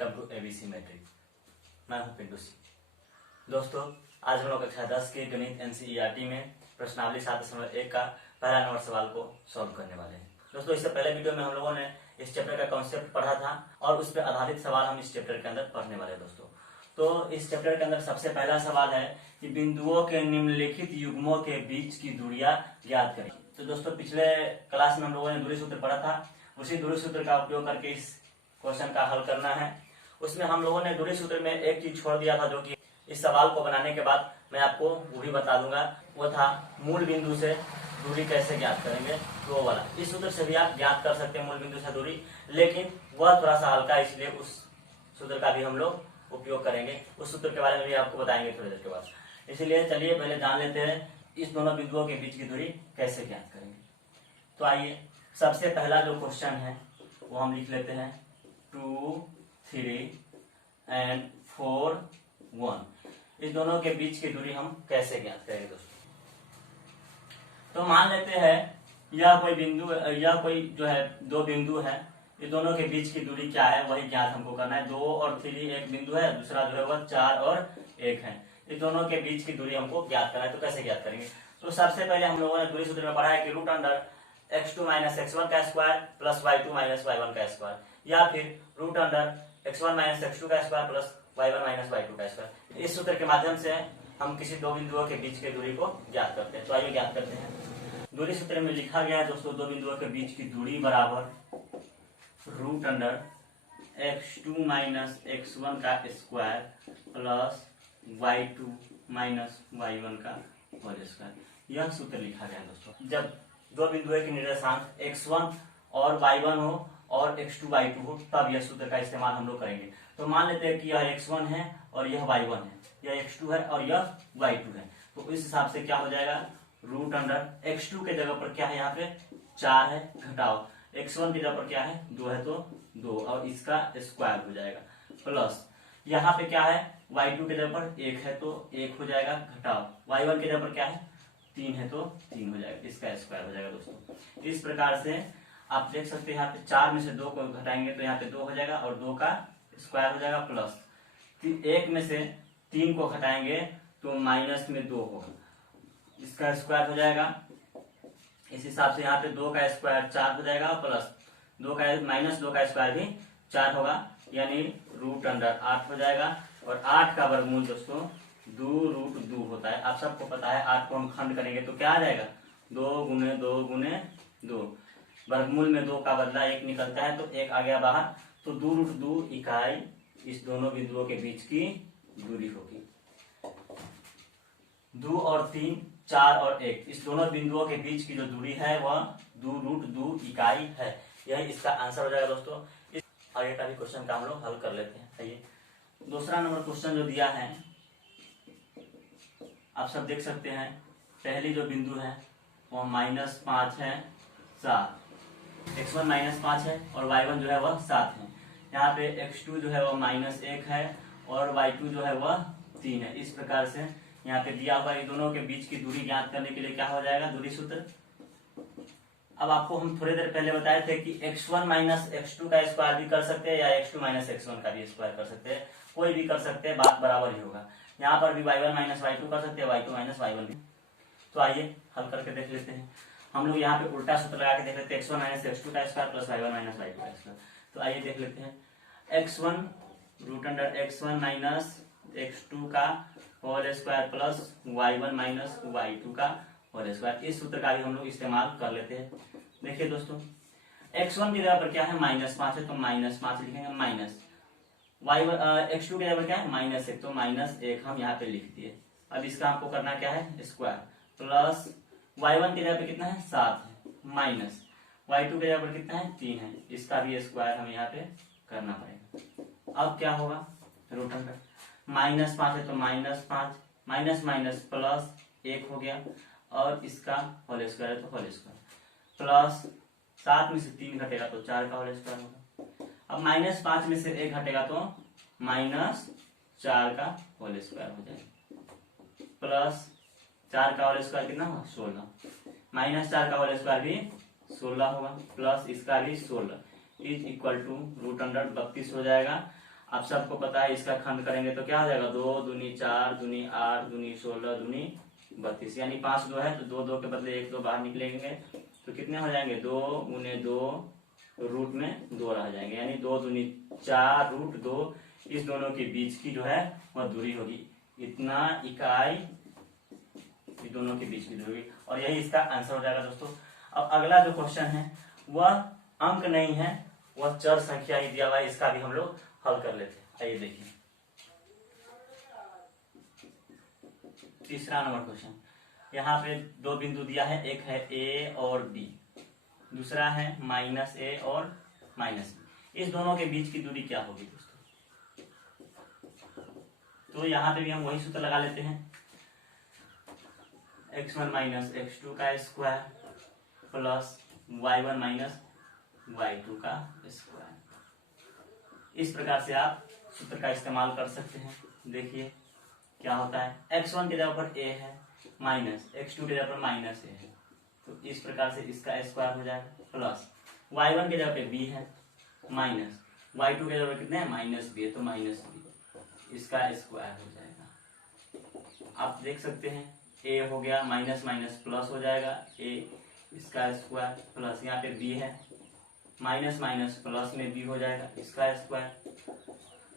Welcome to ABC matric. मैं हूं पिंटू सिंह। दोस्तों, आज हम लोग कक्षा 10 के गणित एनसीईआरटी में प्रश्नावली 7.1 का पहला नंबर सवाल को सॉल्व करने वाले हैं। दोस्तों, इससे पहले वीडियो में हम लोगों ने इस चैप्टर का कॉन्सेप्ट पढ़ा था और उस पर आधारित सवाल हम इस चैप्टर के अंदर पढ़ने वाले हैं। दोस्तों, तो इस चैप्टर के अंदर सबसे पहला सवाल है कि बिंदुओं के निम्नलिखित युग्मों के बीच की दूरियां ज्ञात करें। तो दोस्तों, पिछले क्लास में हम लोगों ने दूरी सूत्र पढ़ा था, उसी दूरी सूत्र का उपयोग करके इस क्वेश्चन का हल करना है। उसमें हम लोगों ने दूरी सूत्र में एक चीज छोड़ दिया था, जो कि इस सवाल को बनाने के बाद मैं आपको वो भी बता दूंगा। वो था मूल बिंदु से दूरी कैसे ज्ञात करेंगे, तो वो वाला। इस सूत्र से भी आप ज्ञात कर सकते हैं मूल बिंदु से दूरी, लेकिन वह थोड़ा सा हल्का, इसलिए उस सूत्र का भी हम लोग उपयोग करेंगे। उस सूत्र के बारे में भी आपको बताएंगे थोड़ी देर के बाद। इसलिए चलिए पहले जान लेते हैं इस दोनों बिंदुओं के बीच की दूरी कैसे ज्ञात करेंगे। तो आइए, सबसे पहला जो क्वेश्चन है वो हम लिख लेते हैं 2, 3 एंड 4, 1। इस दोनों के बीच की दूरी हम कैसे ज्ञात करेंगे दोस्तों। तो मान लेते हैं यह कोई बिंदु, यह कोई जो है दो बिंदु है, ये दोनों के बीच की दूरी क्या है वही ज्ञात हमको करना है। 2 और 3 एक बिंदु है, दूसरा जो है वह 4 और 1 है। इस दोनों के बीच की दूरी हमको ज्ञात करना है। तो कैसे ज्ञात करेंगे? तो सबसे पहले हम लोगों ने दूरी सूत्र में पढ़ा है कि root under x2 minus x1 का square plus y2 minus y1 का स्क्वायर, या फिर root under x1 minus x2 का square plus y1 minus y2 का स्क्वायर। इस सूत्र के माध्यम से हम किसी दो बिंदुओं के बीच की दूरी को ज्ञात करते हैं। तो आइए ज्ञात करते हैं। दूरी सूत्र में लिखा गया है दोस्तों, दो बिंदुओं के बीच की दूरी बराबर root under x2 minus x1 का square plus y2 minus y1 का होल स्क्वायर। यह सूत्र लिखा गया है दोस्तों। जब दो बिंदुओं के निर्देशांक x1 और y1 हो और x2 y2 हो, तब यह सूत्र का इस्तेमाल हम लोग करेंगे। तो मान लेते हैं कि यह x1 है और यह y1 है, यह x2 है और यह y2 है। तो इस हिसाब से क्या हो जाएगा, रूट अंडर x2 के जगह पर क्या है, यहाँ पे 4 है, घटाओ x1 की जगह पर क्या है 2 है, तो 2 और इसका स्क्वायर हो जाएगा, प्लस यहाँ पे क्या है y2 के जगह पर 1 है तो 1 हो जाएगा, घटाओ y1 के जगह पर क्या है 3 है तो 3 हो जाएगा, इसका स्क्वायर हो जाएगा दोस्तों। इस प्रकार से आप देख सकते हैं यहाँ पे 4 में से 2 को घटाएंगे तो यहाँ पे 2 हो जाएगा और 2 का स्क्वायर हो जाएगा, प्लस 1 में से 3 को घटाएंगे तो माइनस में 2 होगा, इसका स्क्वायर हो जाएगा। इस हिसाब से यहाँ पे 2 का स्क्वायर 4 हो जाएगा, प्लस 2 का माइनस 2 का स्क्वायर भी 4 होगा, यानी रूट अंडर 8 हो जाएगा। और 8 का वर्गमूल दोस्तों 2 रूट 2 होता है। आप सबको पता है 8 को हम खंड करेंगे तो क्या आ जाएगा, 2 गुने 2 गुने 2। वर्गमूल में 2 का बदला 1 निकलता है तो 1 आ गया बाहर, तो 2 रूट 2 इकाई इस दोनों बिंदुओं के बीच की दूरी होगी। 2 और 3, 4 और 1, इस दोनों बिंदुओं के बीच की जो दूरी है वह 2 रूट 2 इकाई है। यही इसका आंसर हो जाएगा दोस्तों। इस आगे का भी क्वेश्चन का हम लोग हल कर लेते हैं। आइए, दूसरा नंबर क्वेश्चन जो दिया है आप सब देख सकते हैं। पहली जो बिंदु है वो -5 है, 7, x1 -5 है और y1 जो है वह 7 है। यहाँ पे x2 जो है वह -1 है और y2 जो है वह 3 है। इस प्रकार से यहाँ पे दिया हुआ इन दोनों के बीच की दूरी ज्ञात करने के लिए क्या हो जाएगा, दूरी सूत्र। अब आपको हम थोड़ी देर पहले बताए थे कि x1 माइनस x2 का स्क्वायर भी कर सकते हैं या x2 माइनस x1 का भी स्क्वायर कर सकते हैं, कोई भी कर सकते हैं, बात बराबर ही होगा। यहाँ पर भी y1 माइनस y2 कर सकते हैं, y2 माइनस y1 भी। तो आइए हल करके देख लेते हैं। हम लोग यहाँ पे उल्टा सूत्र लगा के देख लेते हैं, x1 माइनस x2 का square plus y1 minus y2 का स्क्वायर। तो आइए देख लेते हैं। x1 root under x1 minus x2 का whole square plus y1 minus y2 का होल स्क्वायर। इस सूत्र का भी हम लोग इस्तेमाल कर लेते हैं। देखिए दोस्तों, x1 की जगह पर क्या है -5 है तो -5 लिखेंगे, माइनस x2 की जगह पर क्या है -1 तो -1 हम यहाँ पे लिख दिए। अब इसका आपको करना क्या है, स्क्वायर, प्लस y1 की जगह पे कितना है 7 है, माइनस y2 की जगह पर कितना है 3 है, इसका भी स्क्वायर हम यहाँ पे करना पड़ेगा। अब क्या होगा, रूट अंडर -5 है तो -5, माइनस माइनस प्लस 1 हो गया और इसका होल स्क्वायर है तो होल स्क्वायर, प्लस 7 में से 3 घटेगा तो 4 का होल स्क्वायर होगा। अब -5 में से 1 घटेगा तो -4 का होल स्क्वायर हो जाएगा, प्लस 4 का होल स्क्वायर कितना होगा 16, -4 का होल स्क्वायर भी 16 होगा, प्लस इसका भी 16 is equal to root under 32 हो जाएगा। आप सबको पता है इसका खंड करेंगे तो क्या हो जाएगा, 2 दूनी 4 दूनी 8 दूनी 16 दूनी 32, यानी 5 2 है तो 2 2 के बदले 1 2 बाहर निकलेंगे तो कितने हो जाएंगे, 2 गुने 2 रूट में 2 रह जाएंगे, यानी 2 दूनी 4 रूट 2, इस दोनों के बीच की जो है वह दूरी होगी इतना इकाई, इस दोनों के बीच की दूरी होगी, और यही इसका आंसर हो जाएगा दोस्तों। अब अगला जो क्वेश्चन है वह अंक नहीं है, वह चर संख्या ही दिया हुआ है, इसका भी हम लोग हल कर लेते हैं। आइए देखिए तीसरा नंबर क्वेश्चन, यहाँ पे 2 बिंदु दिया है, एक है ए और बी, दूसरा है -a और -b, इस दोनों के बीच की दूरी क्या होगी दोस्तों। तो यहाँ पे भी हम वही सूत्र लगा लेते हैं, x1 - x2 का स्क्वायर प्लस y1 - y2 का स्क्वायर, इस प्रकार से आप सूत्र का इस्तेमाल कर सकते हैं। देखिए क्या होता है, x1 की जगह पर a है माइनस x2 की जगह पर -a है, तो इस प्रकार से इसका स्क्वायर हो जाएगा, प्लस y1 की जगह पे b है माइनस y2 की जगह पर कितने हैं -b है तो -b, इसका स्क्वायर हो जाएगा। आप देख सकते हैं a हो गया माइनस माइनस प्लस हो जाएगा, a इसका स्क्वायर प्लस यहाँ पे b है माइनस माइनस प्लस में b हो जाएगा, इसका स्क्वायर।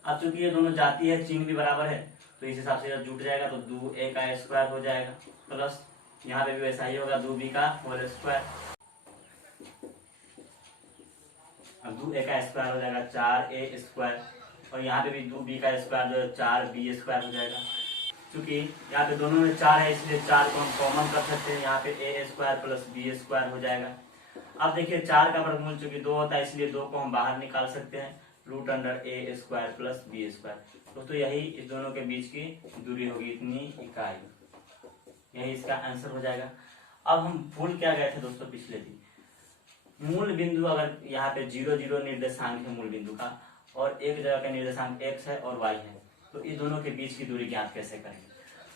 अब चूंकि ये दोनों जाती है, चिन्ह भी बराबर है, तो इस हिसाब से जब जुट जाएगा तो 2a का स्क्वायर हो जाएगा, प्लस यहाँ पे भी वैसा ही होगा 2b का होल स्क्वायर, अब 2a का स्क्वायर हो जाएगा 4a स्क्वायर, और यहाँ पे भी 2b का स्क्वायर जो है 4b स्क्वायर हो जाएगा। क्योंकि यहाँ पे दोनों में 4 है इसलिए 4 को हम कॉमन कर सकते हैं, यहाँ पे a square plus b square हो जाएगा। अब देखिए 4 का वर्गमूल चूंकि 2 होता है इसलिए 2 को हम बाहर निकाल सकते हैं, √a square plus b square, दोस्तों यही इस दोनों के बीच की दूरी होगी इतनी इकाई, यही इसका आंसर हो जाएगा। अब हम भूल क्या गए थे दोस्तों पिछले दिन, मूल बिंदु अगर यहाँ पे 0 0 निर्देशांक है मूल बिंदु का, और एक जगह का निर्देशांक x है और y है, तो इस दोनों के बीच की दूरी ज्ञात कैसे करेंगे।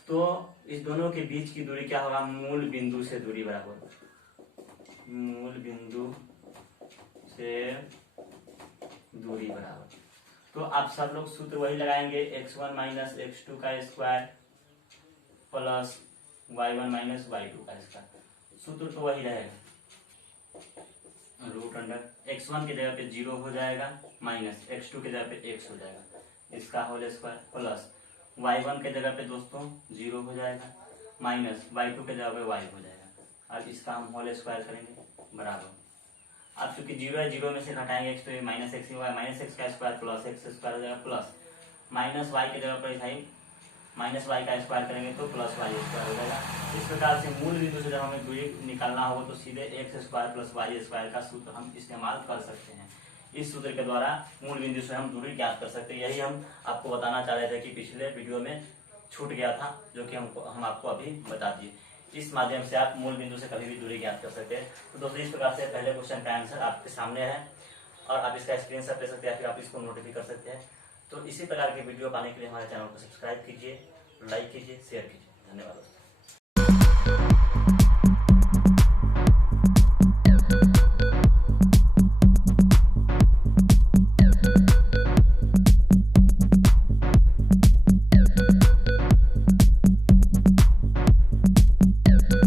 तो इस दोनों के बीच की दूरी क्या होगा, मूल बिंदु से दूरी बराबर, मूल बिंदु से दूरी बराबर, तो आप सब लोग सूत्र वही लगाएंगे, x1 - x2 का स्क्वायर प्लस y1 - y2 का स्क्वायर, सूत्र तो वही रहेगा, √x1 की जगह पे 0 हो जाएगा माइनस x2 की जगह पे x हो जाएगा, इसका होल स्क्वायर प्लस y1 के जगह पे दोस्तों 0 हो जाएगा माइनस y2 के जगह पे y हो जाएगा। अब इसका हम होल स्क्वायर करेंगे बराबर, अब चूंकि 0 है 0 में से घटाएंगे x तो माइनस एक्स ही होगा, माइनस एक्स का स्क्वायर प्लस एक्स स्क्वायर हो जाएगा, प्लस माइनस वाई की जगह पर माइनस वाई का स्क्वायर करेंगे तो प्लस वाई स्क्वायर हो जाएगा। इस प्रकार से मूल बिंदु से जब हमें दूरी निकालना होगा तो सीधे x square plus y square का सूत्र हम इस्तेमाल कर सकते हैं। इस सूत्र के द्वारा मूल बिंदु से हम दूरी ज्ञात कर सकते हैं। यही हम आपको बताना चाह रहे थे कि पिछले वीडियो में छूट गया था, जो कि हम आपको अभी बता दिए। इस माध्यम से आप मूल बिंदु से कभी भी दूरी ज्ञात कर सकते हैं। तो दोस्तों इस प्रकार से पहले क्वेश्चन का आंसर आपके सामने है और आप इसका स्क्रीनशॉट ले सकते हैं, फिर आप इसको नोट भी कर सकते हैं। तो इसी प्रकार के वीडियो पाने के लिए हमारे चैनल को सब्सक्राइब कीजिए, लाइक कीजिए, शेयर कीजिए। धन्यवाद दोस्तों।